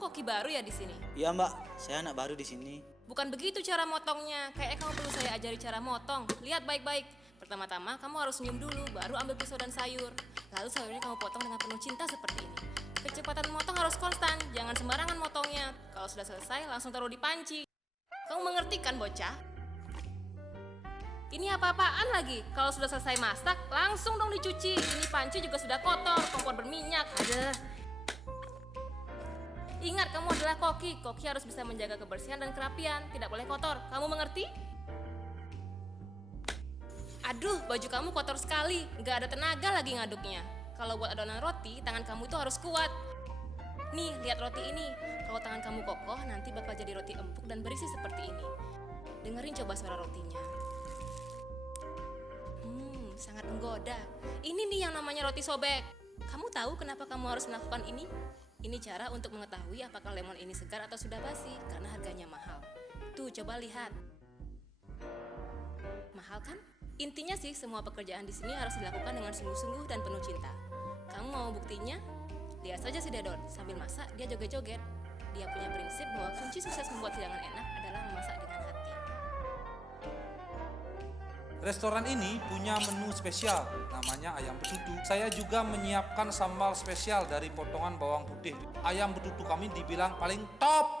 koki baru ya di sini? Iya mbak, saya anak baru di sini. Bukan begitu cara motongnya. Kayaknya kamu perlu saya ajari cara motong. Lihat baik-baik. Pertama-tama kamu harus senyum dulu, baru ambil pisau dan sayur. Lalu sayurnya kamu potong dengan penuh cinta seperti ini. Kecepatan memotong harus konstan, jangan sembarangan motongnya. Kalau sudah selesai, langsung taruh di panci. Kamu mengerti kan bocah? Ini apa-apaan lagi? Kalau sudah selesai masak, langsung dong dicuci. Ini panci juga sudah kotor, kompor berminyak. Ada. Ingat, kamu adalah koki. Koki harus bisa menjaga kebersihan dan kerapian. Tidak boleh kotor. Kamu mengerti? Aduh, baju kamu kotor sekali. Nggak ada tenaga lagi ngaduknya. Kalau buat adonan roti, tangan kamu itu harus kuat. Nih, lihat roti ini. Kalau tangan kamu kokoh, nanti bakal jadi roti empuk dan berisi seperti ini. Dengerin coba suara rotinya. Sangat menggoda. Ini nih yang namanya roti sobek. Kamu tahu kenapa kamu harus melakukan ini? Ini cara untuk mengetahui apakah lemon ini segar atau sudah basi, karena harganya mahal. Tuh, coba lihat. Mahal kan? Intinya sih, semua pekerjaan di sini harus dilakukan dengan sungguh-sungguh dan penuh cinta. Kamu mau buktinya? Lihat saja si Dedon, sambil masak dia joget-joget. Dia punya prinsip bahwa kunci sukses membuat hidangan enak adalah memasak dengan hati. Restoran ini punya menu spesial, namanya ayam betutu. Saya juga menyiapkan sambal spesial dari potongan bawang putih. Ayam betutu kami dibilang paling top.